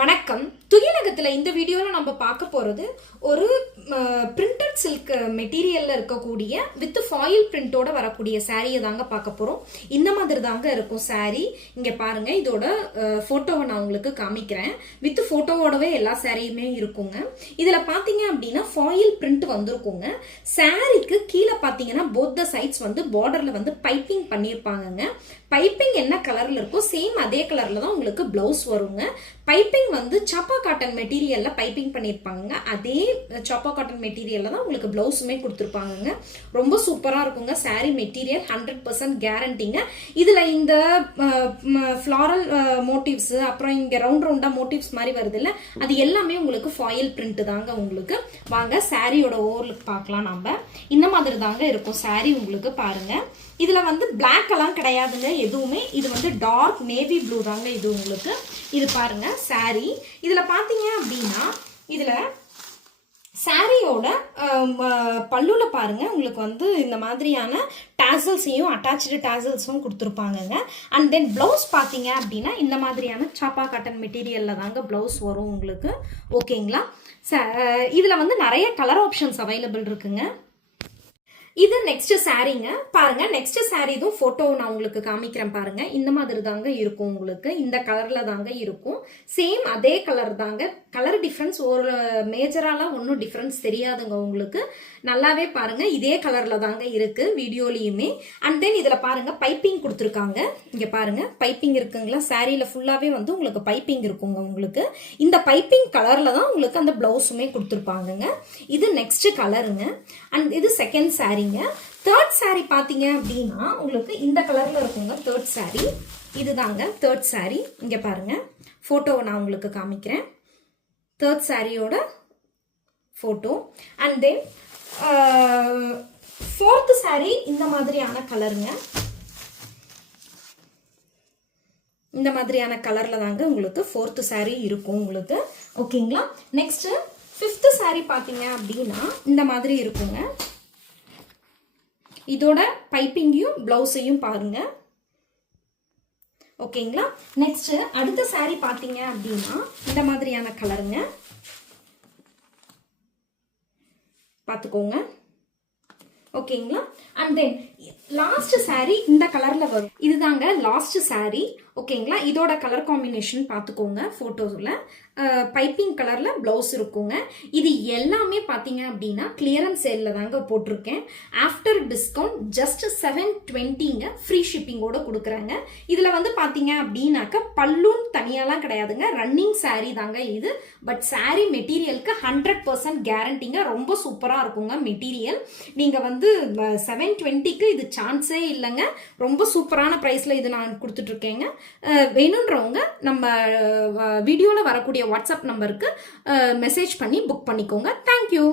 வணக்கம். துகிலகத்துல இந்த வீடியோல நம்ம பார்க்க போறது ஒரு பிரிண்டட் சில்க் மெட்டீரியல்ல இருக்கக்கூடிய வித் ஃபாயில் பிரிண்டோட வரக்கூடிய சாரியை தாங்க பார்க்க போறோம். இந்த மாதிரி தாங்க இருக்கும் சாரி. இங்க பாருங்க, இதோட போட்டோவை நான் உங்களுக்கு காமிக்கிறேன். வித் போட்டோவோடவே எல்லா சாரியுமே இருக்குங்க. இதுல பாத்தீங்க அப்படின்னா ஃபாயில் பிரிண்ட் வந்திருக்குங்க. சாரிக்கு கீழே பாத்தீங்கன்னா போத் த சைட்ஸ் வந்து பார்டர்ல வந்து பைப்பிங் பண்ணியிருப்பாங்க. பைப்பிங் என்ன கலர்ல இருக்கோ சேம் அதே கலர்ல தான் உங்களுக்கு பிளவுஸ் வருங்க. பைப்பிங் வந்து சாப்பா காட்டன் மெட்டீரியல்ல பைப்பிங் பண்ணியிருப்பாங்க. அதே சாப்பா காட்டன் மெட்டீரியல்ல தான் உங்களுக்கு பிளவுஸுமே கொடுத்துருப்பாங்க. ரொம்ப சூப்பரா இருக்குங்க. Sorry material 100% கேரண்டிங்க. இதுல இந்த ஃபிளாரல் மோட்டிவ்ஸ், அப்புறம் இங்க ரவுண்ட் ரவுண்டா மோட்டிவ்ஸ் மாதிரி வருது இல்ல, அது எல்லாமே உங்களுக்கு ஃபாயில் பிரிண்ட் தாங்க. உங்களுக்கு வாங்க சாரியோட ஓவர்லுக் பார்க்கலாம். நம்ம இந்த மாதிரி தாங்க இருக்கும் சாரி. உங்களுக்கு பாருங்க, இதுல வந்து பிளாக் எல்லாம் கிடையாதுங்க எதுவுமே. இது வந்து டார்க் நேவி ப்ளூ தாங்க இது உங்களுக்கு. இது பாருங்க சாரி. இதுல பாத்தீங்க அப்படின்னா இதுல சாரியோட பல்லுல பாருங்க உங்களுக்கு வந்து இந்த மாதிரியான டாசல்ஸையும் அட்டாச்சு டாசல்ஸும் கொடுத்துருப்பாங்க. அண்ட் தென் பிளவுஸ் பார்த்தீங்க அப்படின்னா இந்த மாதிரியான சாப்பா காட்டன் மெட்டீரியல்ல தாங்க பிளவுஸ் வரும் உங்களுக்கு. ஓகேங்களா? இதுல வந்து நிறைய கலர் ஆப்ஷன்ஸ் அவைலபிள் இருக்குங்க. இது நெக்ஸ்ட் சாரீங்க. பாருங்க, நெக்ஸ்ட் சாரி இதுவும் போட்டோ நான் உங்களுக்கு காமிக்கிறேன் பாருங்க. இந்த மாதிரி தாங்க இருக்கும் உங்களுக்கு. இந்த கலர்ல தாங்க இருக்கும். சேம் அதே கலர் தாங்க. கலர் டிஃபரன்ஸ் ஒரு மேஜராலாம் ஒன்றும் டிஃபரன்ஸ் தெரியாதுங்க உங்களுக்கு. நல்லாவே பாருங்க, இதே கலர்ல தாங்க இருக்கு வீடியோலயுமே. அண்ட் தென் இதுல பாருங்க பைப்பிங் கொடுத்துருக்காங்க. இங்க பாருங்க பைப்பிங் இருக்குங்களா. சாரியில ஃபுல்லாவே வந்து உங்களுக்கு பைப்பிங் இருக்குங்க உங்களுக்கு. இந்த பைப்பிங் கலர்ல தான் உங்களுக்கு அந்த பிளவுஸுமே கொடுத்துருப்பாங்க. இது நெக்ஸ்ட் கலருங்க. அண்ட் இது செகண்ட் சாரி. தேர்ட் சாரி பாத்தீங்க அப்படின்னா உங்களுக்கு இந்த கலர்ல இருக்குங்க. தேர்ட் சாரி இதுதாங்க. தேர்ட் சாரி இங்க பாருங்க, போட்டோவை நான் உங்களுக்கு காமிக்கிறேன். தேர்ட் சாரியோட photo. And then fourth sorry இந்த மாதிரியான கலருங்க. இந்த மாதிரியான கலர்ல தாங்க உங்களுக்கு ஃபோர்த் சாரி இருக்கும் உங்களுக்கு. ஓகேங்களா? நெக்ஸ்ட் ஃபிஃப்த் சாரி பாத்தீங்க அப்படின்னா இந்த மாதிரி இருக்குங்க. இதோட பைப்பிங்கையும் பிளவுஸையும் பாருங்க. ஓகேங்களா? நெக்ஸ்ட் அடுத்த சாரி பாத்தீங்க அப்படின்னா இந்த மாதிரியான கலருங்க. பாத்துக்கோங்க. ஓகேங்களா? அண்ட் தென் லாஸ்ட் சாரி இந்த கலர்ல வரும். இதுதாங்க லாஸ்ட் சாரி. ஓகேங்களா? இதோட கலர் காம்பினேஷன் பார்த்துக்கோங்க. போட்டோஸ்ல பைப்பிங் கலர்ல பிளவுஸ் இருக்குங்க. இது எல்லாமே பார்த்தீங்க அப்படின்னா கிளியரன்ஸ் சேல்ல தாங்க போட்டிருக்கேன். ஆஃப்டர் டிஸ்கவுண்ட் ஜஸ்ட் 720ங்க ஃப்ரீ ஷிப்பிங்கோட கொடுக்குறாங்க. இதுல வந்து பார்த்தீங்க அப்படின்னாக்க பல்லும் தனியாலாம் கிடையாதுங்க. ரன்னிங் சாரி தாங்க இது. பட் சாரி மெட்டீரியலுக்கு 100% கேரண்டிங்க. ரொம்ப சூப்பரா இருக்குங்க மெட்டீரியல். நீங்க வந்து 720க்கு இது சான்ஸே இல்லைங்க. ரொம்ப சூப்பரான பிரைஸ்ல இது நான் கொடுத்துட்டு இருக்கேங்க. வேணுன்றவங்க நம்ம வீடியோல வரக்கூடிய வாட்ஸ்அப் நம்பருக்கு மெசேஜ் பண்ணி புக் பண்ணிக்கோங்க. தேங்க்யூ.